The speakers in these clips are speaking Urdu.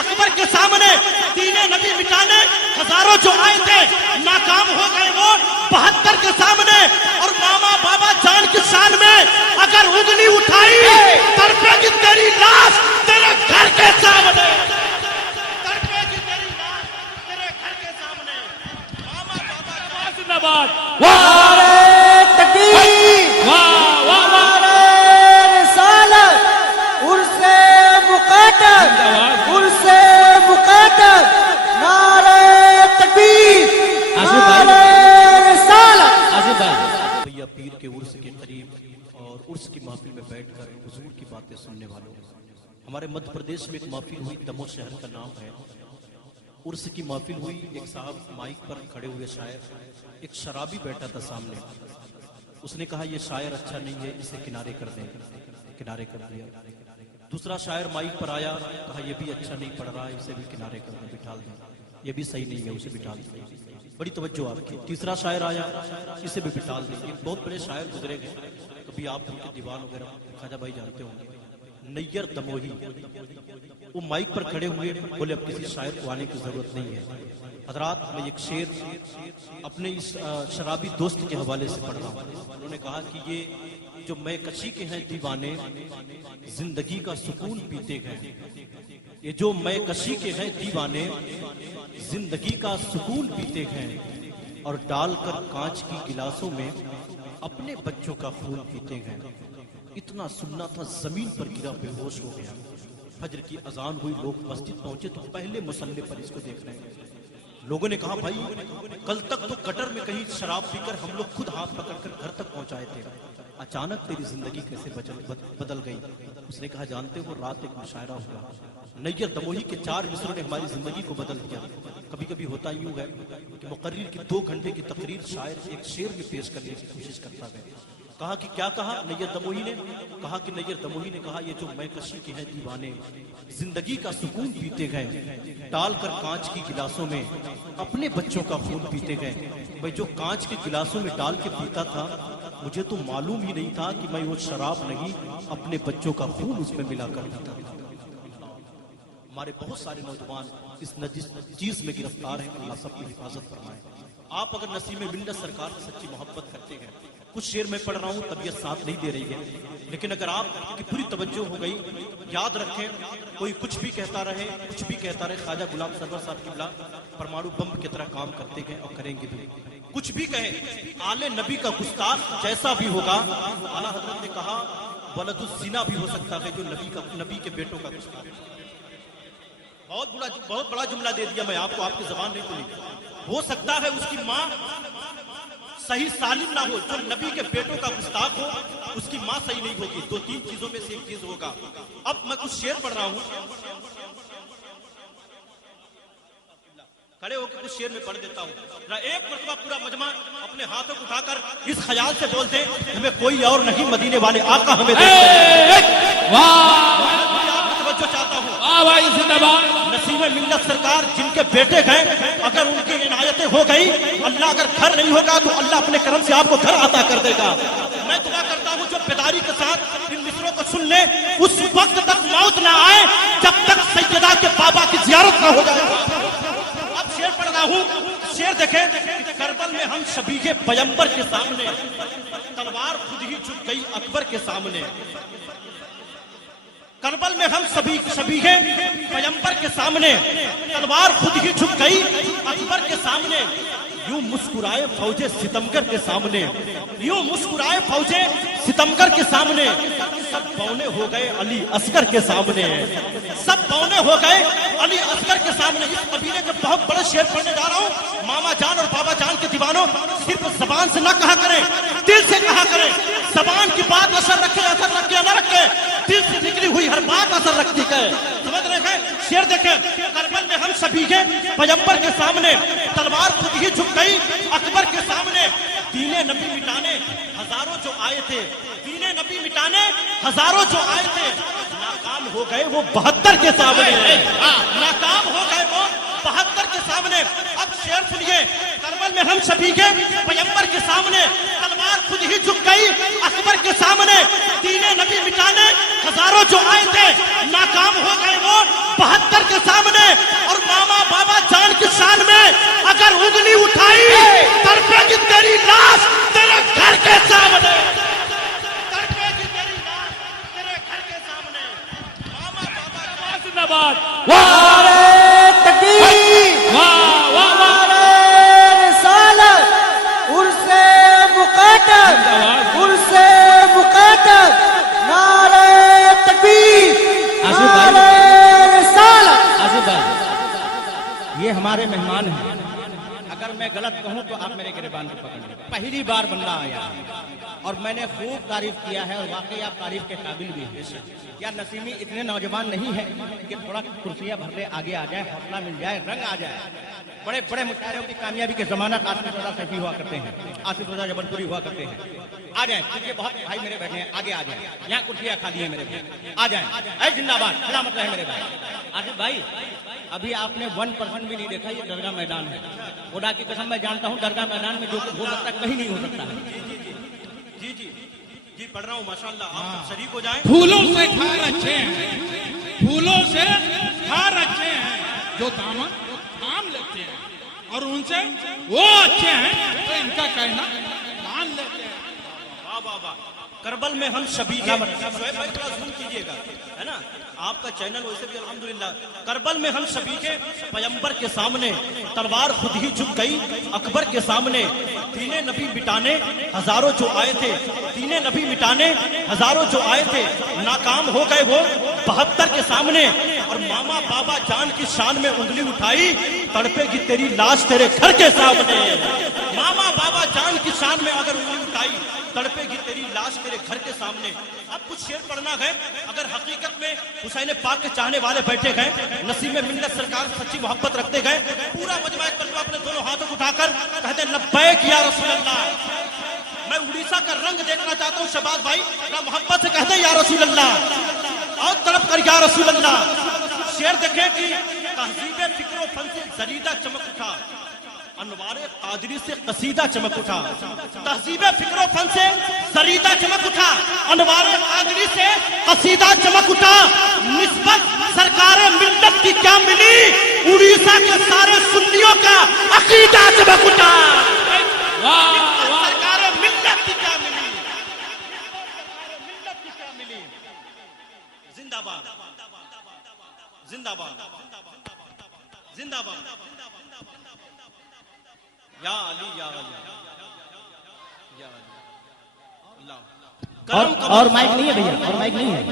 اکبر کے سامنے دین نبی مٹانے ہزاروں جو آئے تھے ناکام ہو گئے وہ 72 کے سامنے. اور ماما بابا جان کی شان میں اگر انگلی اٹھائی تڑپے گی تیری لاش تیرے گھر کے سامنے, تڑپے گی تیری لاش تیرے گھر کے سامنے. ماما بابا زندہ باد. نعرہ تکبیر, نعرہ رسالت, عرص مقاتل, عرص مقاتل, نعرہ تکبیر, نعرہ رسالت. بھیا پیر کے عرس کے قریب اور عرس کی محفل میں بیٹھ کر حضور کی باتیں سننے والوں, ہمارے مدھیہ پردیش میں ایک محفل ہوئی, دمو شہر کا نام ہے. عرس کی محفل ہوئی, ایک صاحب مائک پر کھڑے ہوئے شاعر, ایک شرابی بیٹھا تھا سامنے. اس نے کہا یہ شاعر اچھا نہیں ہے, اسے کنارے کر دیں. کنارے کر دیا. دوسرا شاعر مائک پر آیا, کہا یہ بھی اچھا نہیں پڑھ رہا ہے, اسے بھی کنارے کر دیں, بٹھا دیں. یہ بھی صحیح نہیں ہے, اسے بٹھا دیں. بڑی توجہ آپ کی. تیسرا شاعر آیا, اسے بھی بٹھا دیں. ایک بہت بڑے شاعر گزرے گئے, کبھی آپ ان کے دیوان وغیرہ خواجہ بھائی جانتے ہوں گے, نیر دموہی. وہ مائک پر کھڑے ہوئے, بولے اب کسی شاعر کو آنے کی ضرورت نہیں ہے. حضرات میں ایک شعر اپنے اس شرابی دوست کے حوالے سے پڑھ رہا ہوں. انہوں نے کہا کہ یہ جو میں کشی کے ہیں دیوانے زندگی کا سکون پیتے گئے, یہ جو میں کشی کے ہیں دیوانے زندگی کا سکون پیتے گئے, اور ڈال کر کانچ کی گلاسوں میں اپنے بچوں کا خون پیتے گئے. اتنا سننا تھا, زمین پر گرا بے ہوش ہو گیا. فجر کی اذان ہوئی, لوگ مسجد پہنچے تو پہلے مصلی پر اس کو دیکھ رہے ہیں. لوگوں نے کہا بھائی کل تک تو گٹر میں کہیں شراب پی کر ہم لوگ خود ہاتھ پکڑ کر گھر تک پہنچائے تھے, اچانک تیری زندگی کیسے بدل گئی. اس نے کہا جانتے ہو رات ایک مشاعرہ ہوا, نیر دموہی کے 4 مصروں نے ہماری زندگی کو بدل دیا. کبھی کبھی ہوتا یوں ہے کہ مقرر کی 2 گھنٹے کی تقریر شاعر ایک شعر میں پیش کرنے کی کوشش کرتا ہے. کہا کہ کیا کہا نیر دموہی نے, کہا کہ نیر دموہی نے کہا یہ جو میں کشی کے ہیں دیوانے زندگی کا سکون پیتے گئے, ڈال کر کانچ کی گلاسوں میں اپنے بچوں کا خون پیتے گئے. بھائی جو کانچ کے گلاسوں میں ڈال کے پیتا تھا, مجھے تو معلوم ہی نہیں تھا کہ میں وہ شراب نہیں اپنے بچوں کا خون اس میں ملا کر پیتا تھا. ہمارے بہت سارے نوجوان اس نجس چیز میں گرفتار ہیں, اللہ سب کی حفاظت فرمائے. آپ اگر نسیم ملت سرکار سے سچی محبت کرتے ہیں, کچھ شعر میں پڑھ رہا ہوں, طبیعت ساتھ نہیں دے رہی ہے, لیکن اگر آپ کی پوری توجہ ہو گئی, یاد رکھیں کوئی کچھ بھی کہتا رہے, کچھ بھی کہتا رہے, خواجہ غلام سرور صاحب کی بلا پرمانو بم کی طرح کام کرتے گئے اور کریں گے بھی. کچھ بھی کہیں, آل نبی کا گستاخ جیسا بھی ہوگا, اعلیٰ حضرت نے کہا ولد الزنا بھی ہو سکتا ہے جو نبی کے بیٹوں کا گستاخ. بہت بڑا جملہ دے دیا میں آپ کو, آپ کی زبان نہیں کھلی. ہو سکتا ہے اس کی ماں صحیح سالم نہ ہو, جو نبی کے بیٹوں کا گستاخ ہو اس کی ماں صحیح نہیں ہوگی. 2-3 چیزوں میں سے ایک چیز ہوگا. اب میں کچھ شعر پڑھ رہا ہوں, کھڑے ہو کے کچھ شعر میں پڑھ دیتا ہوں. ایک مرتبہ پورا مجمع اپنے ہاتھوں کو اٹھا کر اس خیال سے بولتے ہمیں کوئی اور نہیں مدینے والے آقا ہمیں توجہ چاہتا ہوں. نسیم ملت سرکار جن کے بیٹے گئے, اگر ان کی عنایتیں ہو گئی, اللہ اگر گھر نہیں ہوگا تو اللہ اپنے کرم سے آپ کو گھر عطا کر دے گا. میں دعا کرتا ہوں جو بیداری کے ساتھ ان مصروں کو سن لے, اس وقت تک موت نہ آئے جب تک سیدہ کے بابا کی زیارت نہ ہو جائے. اب شعر پڑھ رہا ہوں, شعر دیکھیں. کربل میں ہم شبیہ پیغمبر کے سامنے, تلوار خود ہی جھک گئی اکبر کے سامنے. کربل میں ہم شبیہ پیغمبر کے سامنے, تلوار خود ہی جھک گئی اکبر کے سامنے. یوں مسکرائے فوج ستمگر کے سامنے, یوں مسکرائے فوج ستمگر کے سامنے. سب بونے ہو گئے علی اصغر کے سامنے, سب بونے ہو گئے علی اصغر کے سامنے. اس قبیلے کے بہت بڑے شعر پڑھنے جا رہا ہوں. ماما جان اور بابا جان کے دیوانوں, صرف زبان سے نہ کہا کریں, دل سے کہا کریں. زبان کی بات اثر رکھے نہ رکھے, دل سے نکلی ہوئی ہر بات اثر رکھتی ہے. سمجھ رہے ہیں؟ شعر دیکھیں. کربل میں ہم شبیہ پیغمبر کے سامنے, تلوار خود ہی جھک گئی اکبر کے سامنے. دین نبی مٹانے ہزاروں جو آئے تھے, دین نبی مٹانے ہزاروں جو آئے تھے, ناکام ہو گئے وہ 72 کے سامنے, ناکام ہو گئے وہ 72 کے سامنے. اب شعر سنیے. کربل میں ہم شبیہ پیغمبر کے سامنے, تلوار خود ہی جھک گئی اکبر کے سامنے. دین نبی مٹانے ہزاروں جو آئے تھے, ناکام ہو گئے وہ 72 کے کے سامنے اور ماما بابا جان کی شان میں اگر انگلی اٹھائی تڑپے گی تیری لاش تیرے گھر کے سامنے، تڑپے گی تیری لاش تیرے گھر کے سامنے۔ ماما بابا زندہ باد، نعرہ تکبیر، واہ واہ واہ، نعرہ رسالت، عرص مقاتل، عرص مقاتل، نعرہ تکبیر، نعرہ رسالت۔ آصف بھائی، یہ ہمارے مہمان ہیں، اگر میں غلط کہوں تو آپ میرے گریبان کو پکڑ لیں۔ پہلی بار بندہ آیا ہے اور میں نے خوب تعریف کیا ہے اور واقعی آپ تعریف کے قابل بھی ہیں۔ یا نسیمی اتنے نوجوان نہیں ہے کہ تھوڑا کرسیاں بھر لے، آگے آ جائے، حوصلہ مل جائے، رنگ آ جائے۔ بڑے بڑے مشاعروں کی کامیابی کے ضمانت آصف رضا سیفی ہوا کرتے ہیں، آصف رضا جبل پوری ہوا کرتے ہیں۔ آ جائیں، کیونکہ بہت بھائی میرے بیٹھے ہیں، آگے آ جائیں، یہاں کرسیاں خالی ہیں میرے بھائی، آ جائیں۔ اے زندہ باد، سلامت رہے میرے بھائی۔ آصف بھائی، ابھی آپ نے 1% بھی نہیں دیکھا، یہ درگاہ میدان ہے۔ خدا کی قسم میں جانتا ہوں درگاہ میدان میں جو کچھ ہو سکتا ہے کہیں نہیں ہو سکتا ہے۔ جی جی جی پڑھ رہا ہوں ماشاءاللہ، آپ شریک ہو جائیں۔ پھولوں سے کھار اچھے ہیں، پھولوں سے کھار اچھے ہیں، جو دامن تھام لیتے ہیں اور ان سے وہ اچھے ہیں تو ان کا کہنا مان لیتے ہیں۔ واہ واہ واہ، کربل میں ہم شبیہ، شعیب بھائی تھوڑا زوم کیجئے گا، ہے نا آپ کا چینل ویسے بھی الحمدللہ۔ کربل میں ہم شبیہ پیمبر کے سامنے تلوار خود ہی جھک گئی اکبر کے سامنے، دین نبی مٹانے ہزاروں جو آئے تھے، دین نبی مٹانے ہزاروں جو آئے تھے، ناکام ہو گئے وہ 72 کے سامنے۔ اور ماما بابا جان کی شان میں انگلی اٹھائی تڑپے گی تیری لاش تیرے گھر کے سامنے۔ ماما بابا جان کی شان میں اگر انگلی اٹھائی تڑپے گی تیری لاش تیرے گھر کے سامنے۔ اب کچھ شعر پڑھنا ہے، اگر حقیقت میں حسین پاک کے چاہنے والے بیٹھے گئے، نسیم ملت سرکار سچی محبت رکھتے گئے، پورا مجمع ایک مرتبہ اپنے دونوں ہاتھوں کو اٹھا کر کہتے ہیں لبیک یا رسول اللہ۔ میں اڑیسہ کا رنگ دیکھنا چاہتا ہوں، شہباز بھائی ذرا محبت سے کہتے ہیں یا رسول اللہ، اور تڑپ کر یا رسول اللہ۔ شعر دیکھیں کہ تہذیب فکر و فن سے زریدہ چمک اٹھا، انوار قادری سے قصیدہ چمک اٹھا۔ تہذیب فکر و فن سے زریدہ چمک اٹھا، انوار قادری سے قصیدہ چمک اٹھا۔ نسبت سرکار ملت کی کیا ملی، اڑیسہ کے سارے سنیوں کا عقیدہ چمک اٹھا۔ سرکار ملت کی کیا ملی، ملت کی کیا ملی۔ زندہ باد، زندہ باد، زندہ باد، یا علی یا علی یا علی اللہ۔ اور مائک نہیں ہے بھیا، اور مائک نہیں ہے۔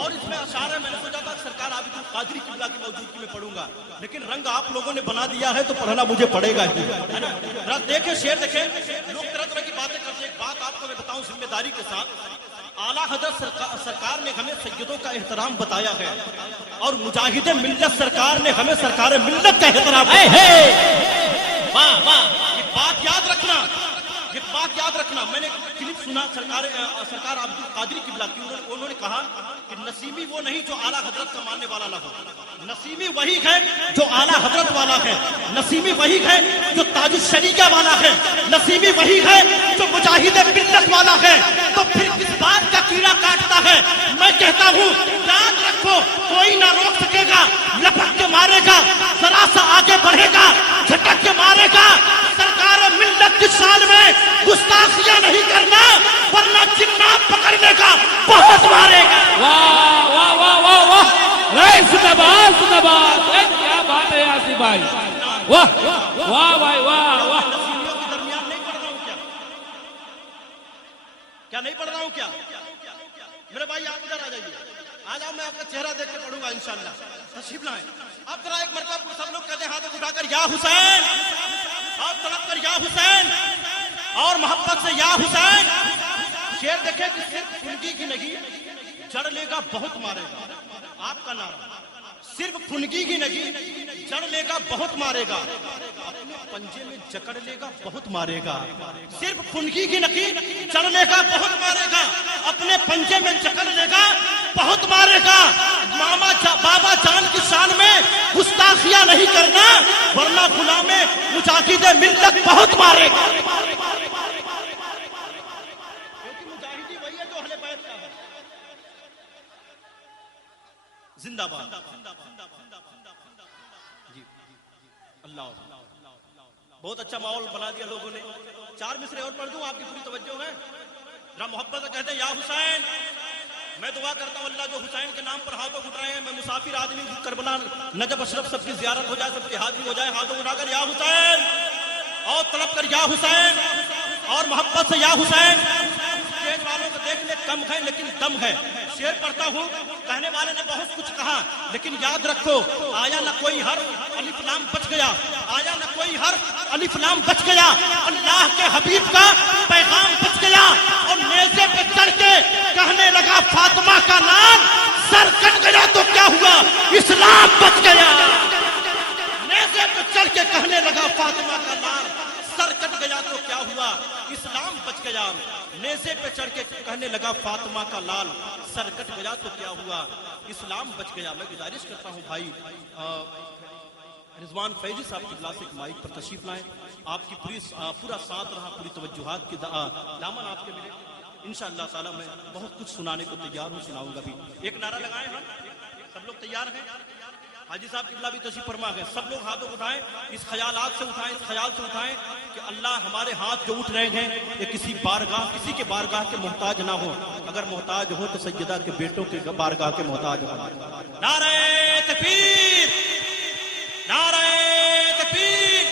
اور اس میں اشعار ہے، میں نے سوچا تھا سرکار عابد القادری قبلہ کی موجودگی میں پڑھوں گا، لیکن رنگ آپ لوگوں نے بنا دیا ہے تو پڑھنا مجھے پڑے گا ہی، ہے نا۔ ذرا دیکھیں شعر دیکھیں، لوگ طرح طرح کی باتیں کرتے ہیں۔ ایک بات آپ کو میں بتاؤں ذمہ داری کے ساتھ، اعلیٰ حضرت سرکار نے ہمیں سیدوں کا احترام بتایا ہے اور مجاہد ملت سرکار نے ہمیں سرکار ملت کا احترام بتایا ہے۔ واہ واہ، یہ بات یاد رکھنا، یہ بات یاد رکھنا۔ میں نے کلپ سنا سرکار عبد القادری قبلہ کی، انہوں نے کہا کہ نسیمی وہ نہیں جو اعلیٰ حضرت کا ماننے والا نہ ہو، نسیمی وہی ہے جو اعلیٰ حضرت والا ہے، نسیمی وہی ہے جو تاج الشریعہ والا ہے، نسیمی وہی ہے جو مجاہد ملت والا ہے۔ تو پھر کس بات کا کیڑا کاٹتا ہے؟ میں کہتا ہوں یاد رکھو، کوئی نہ روک سکے گا، لپک کے مارے گا، ذرا سا آگے بڑھے گا، جھٹک کے مارے گا۔ سرکار ملت کی شان میں گستاخیاں نہیں کرنا، ورنہ جنات پکڑنے کا بہت مارے گا۔ واہ واہ واہ واہ واہ، زندہ باد، زندہ باد، کیا بات ہے آصف بھائی، واہ واہ بھائی، واہ واہ۔ نسیمیوں کے درمیان نہیں پڑھ رہا ہوں کیا نہیں پڑھ رہا ہوں کیا؟ میرے بھائی آپ ادھر آ جائیے، آ جاؤ، میں آپ کا چہرہ دیکھ کے پڑھوں گا انشاءاللہ، تشریف لائیں۔ اب ذرا ایک مرتبہ سب لوگ کہتے ہیں ہاتھوں کو اٹھا کر یا حسین، اور تڑپ کر یا حسین، اور محبت سے یا حسین۔ شعر دیکھیں کہ صرف پھنگی کی نہیں جڑ لے گا بہت مارے گا، آپ کا نعرہ صرف پھنگی کی نہیں جڑ لے گا بہت مارے گا، اپنے پنجے میں جکڑ لے گا بہت مارے گا۔ صرف پھنگی کی نہیں جڑ لے گا بہت مارے گا، اپنے پنجے میں جکڑ لے گا بہت مارے گا۔ ماما بابا جان کی شان میں گستاخیاں نہیں کرنا، ورنہ غلام مجاہد ملت بہت مارے گا۔ زندہ باد. جی اللہ بہت اچھا ماحول بنا دیا لوگوں نے. 4 مصرے اور پڑھ دوں, آپ کی پوری توجہ ہے. ذرا محبت سے کہتے ہیں یا حسین. میں دعا کرتا ہوں اللہ جو حسین کے نام پر ہاتھوں اٹھائے ہیں, میں مسافر آدمی ہوں, کربلا نجف اشرف سب کی زیارت ہو جائے, سب کی حاضری ہو جائے, ہاتھوں اٹھا کر یا حسین اور طلب کر یا حسین اور محبت سے یا حسین. اسٹیج والوں کو دیکھنے کم ہے لیکن دم ہے. شعر پڑھتا ہوں, کہنے والے نے بہت کچھ کہا لیکن یاد رکھو آیا نہ کوئی حرف الف لام بچ گیا, آیا نہ کوئی حرف الف لام بچ گیا, اللہ کے حبیب کا پیغام بچ گیا. اور نیزے پہ چڑھ کے کہنے لگا فاطمہ کا نام, سر کٹ گیا تو کیا ہوا, اسلام بچ گیا. نیزے پہ چڑھ کے کہنے لگا فاطمہ کا نام, سر کٹ گیا تو کیا ہوا, اسلام بچ گیا. نیزے پہ چڑھ کے کہنے لگا فاطمہ کا لال, سر کٹ گیا تو کیا ہوا, اسلام بچ گیا. میں گزارش کرتا ہوں بھائی رضوان فیضی صاحب کی کلاس ایک مائک پر تشریف لائیں. آپ کی پورا ساتھ رہا, پوری توجہات کی دامن آپ کے ملے. انشاءاللہ تعالی میں بہت کچھ سنانے کو تیار ہوں, سناؤں گا بھی. ایک نعرہ لگائیں ہم سب لوگ تیار ہیں. حاجی صاحب قبلہ بھی تشریف فرما گئے. سب لوگ ہاتھوں اٹھائیں, اس خیالات سے اٹھائیں, اس خیال سے اٹھائیں کہ اللہ ہمارے ہاتھ جو اٹھ رہے ہیں یہ کسی کے بارگاہ کے محتاج نہ ہو. اگر محتاج ہو تو سیدہ کے بیٹوں کے بارگاہ کے محتاج ہو. نعرہ تکبیر, نعرہ تکبیر,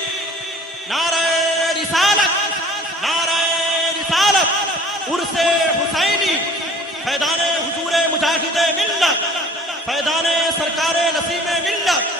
نعرہ رسالت, نعرہ رسالت. عرس حسینی, فیضان حضور مجاہد ملت, فیضان سرکار نسیم ملت,